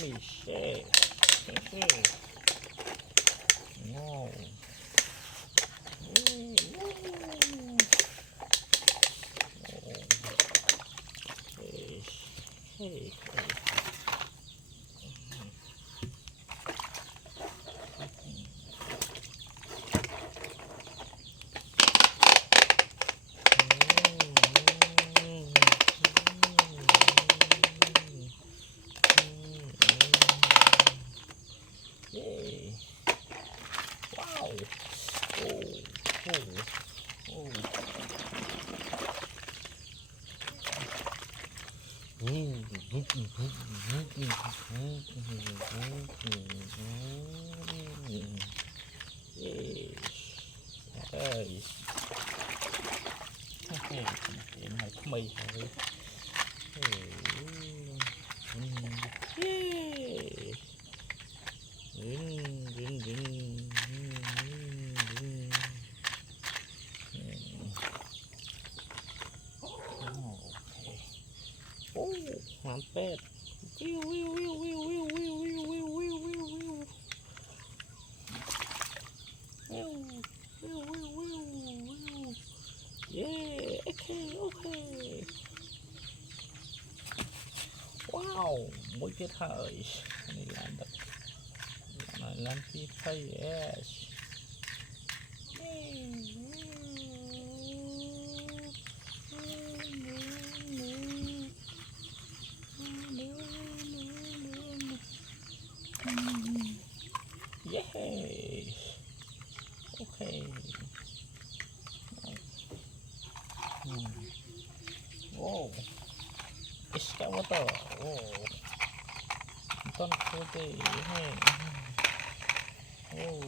me shit. Wow. Hey. Yay. Wow. Oh. Ơi. Cái này có mì rồi. Làm pet. Yeah, okay. Wow, mỗi cái thời này làm được, làm cái thay yes. Yeah. Okay. Wow. Excavator. Oh. Con khô tê. Oh.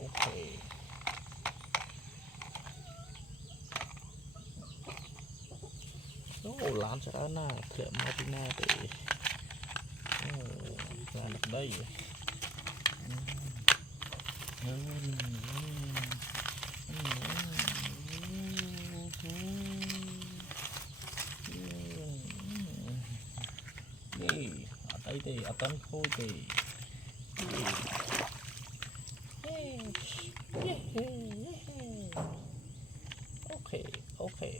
Okay. Làm sao nè, thiệm Martina thì làm được đây. Ở đây thì ở tân khôi thì okay.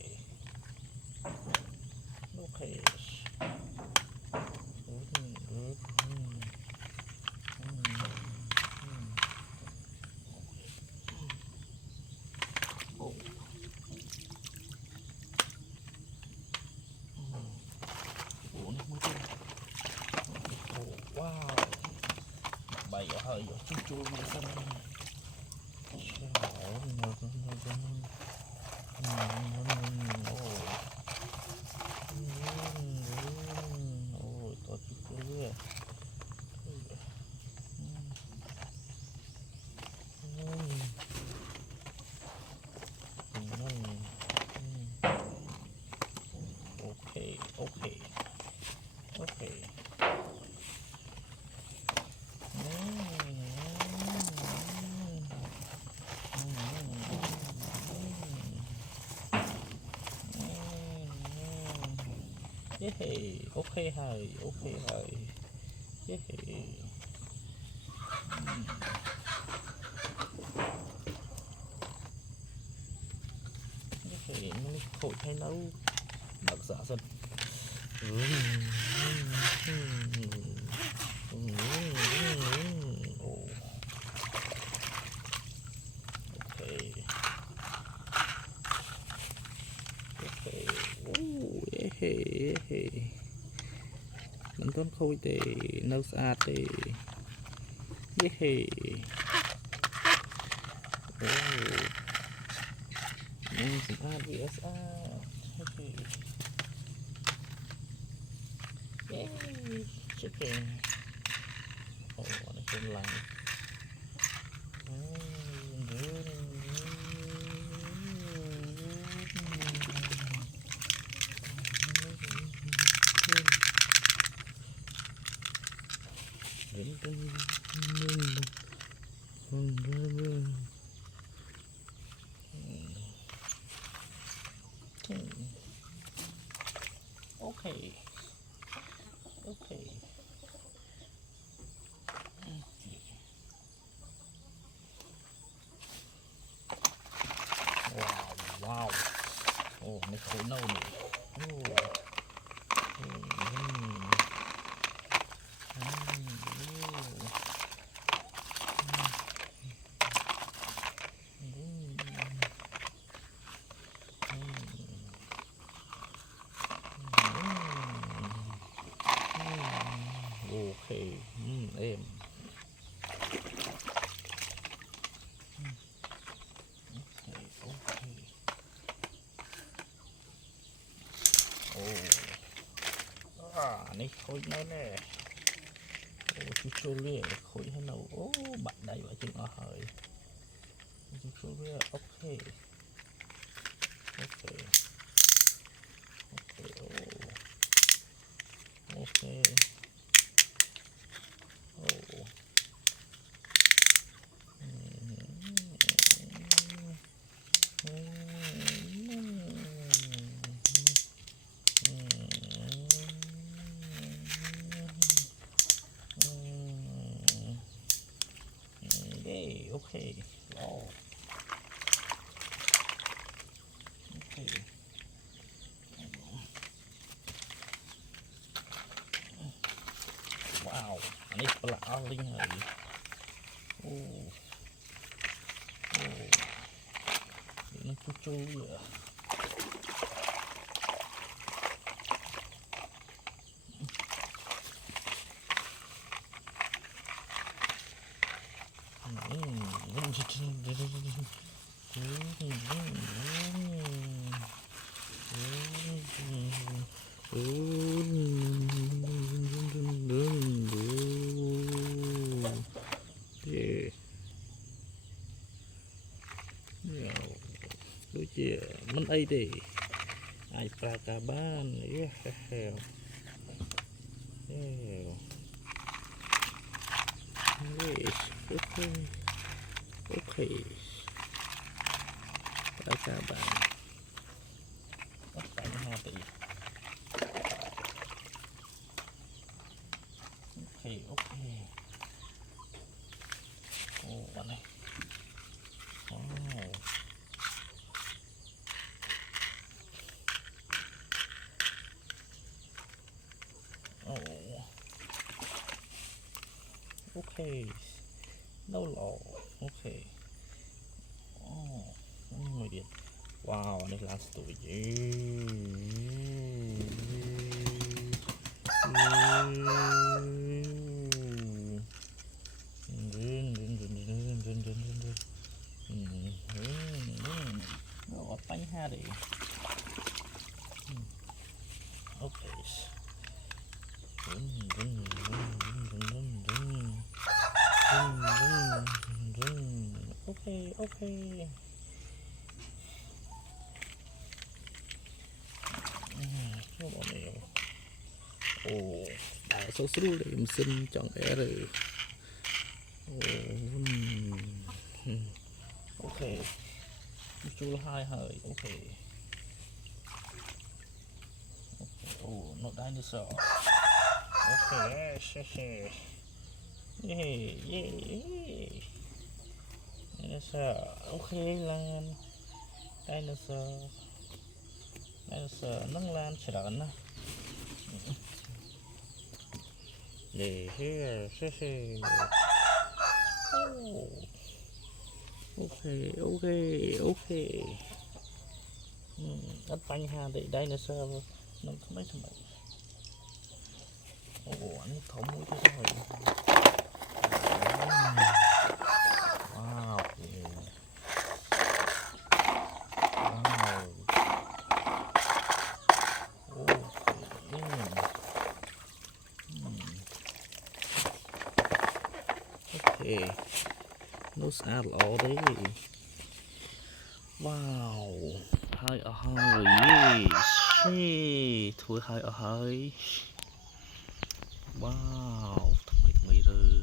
Wow. Bày ở hơi ở chung chui như thế này. Okay. Yeah, okayហើយYeah. Yeah, nó khổ hay nấu đặc giả dần. Mình con khôi thì nấu sạch thì mình sẽ add VSA. Chicken. Nó cũng lạnh. ok ok wow wow này khối nâu này ok êm này khối nó nè chú chô lê khối thế nào bạn đây và chừng ở hơi chú chô lê ok ok ok okay wow okay wow anh ấy là linh hời nó chú chú vậy đối chia mình ấy đi ai pra cả ban heo ok ok pra cả ban bắt bánh 2 tỷ ok ok bạn này ok đâu lò ok người điện wow này là tuổi bánh ha đi ok ok ok đã số số để em xin chọn R ok chú hai hơi ok nó dinosaur ok dinosaur ok lan dinosaur nâng lan sẽ đợn để ok ok ok ít bánh ha để dinosaur nó không mấy thằng anh thấu mũi thế rồi wow ok nó xa lọ đấy wow hai ở hơi thôi hai ở hơi wow thằng mày rồi